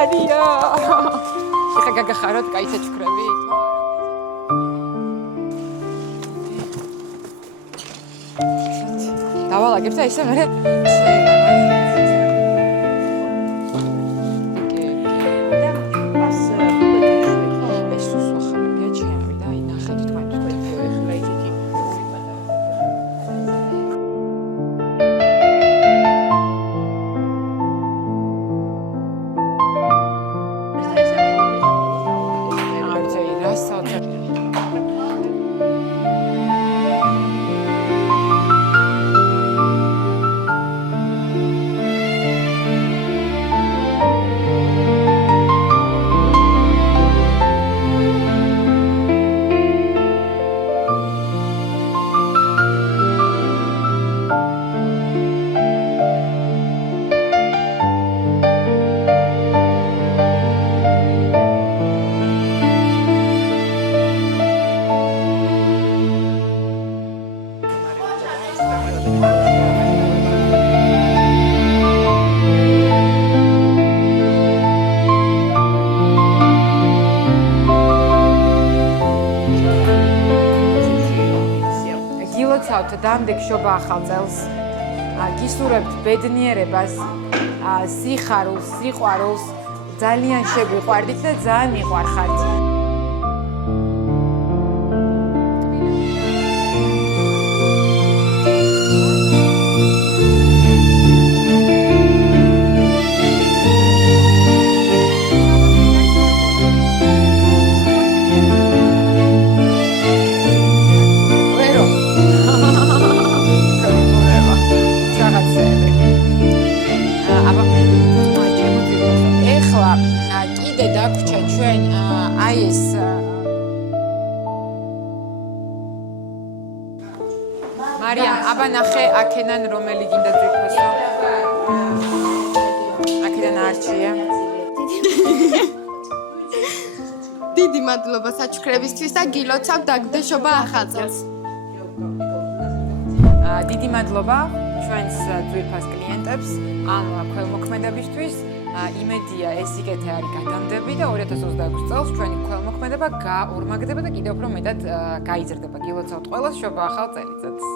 მარია. ეხა გაგახაროთ, კაი საჩუქრებით. დავალაგებ და ისე მერე გილოცავთ დამდეგ შობა ახალ წელს. გისურვებთ ბედნიერებას, სიხარულს, სიყვარულს, ძალიან შეგვიყვარდით და ძალიან მიყვარხართ. კიდე დაგვრჩა ჩვენ აი ეს მარიამ, აბა ნახე აქედან რომელი გინდა ძვირფასო? აქედან არჩია. დიდი მადლობა საჩუქრებისთვის და გილოცავ დაგდაშობა ახალწელს. დიდი მადლობა ჩვენს ძვირფას კლიენტებს ამ ქველმოქმედებისთვის. იმედია ეს იგეთე არის გადამდები და 2026 წელს ჩვენი ქველმოქმედება გაორმაგდება და კიდევ უფრო მეტად გაიზრდება. გილოცავთ ყველას შობა ახალ წელიწადს.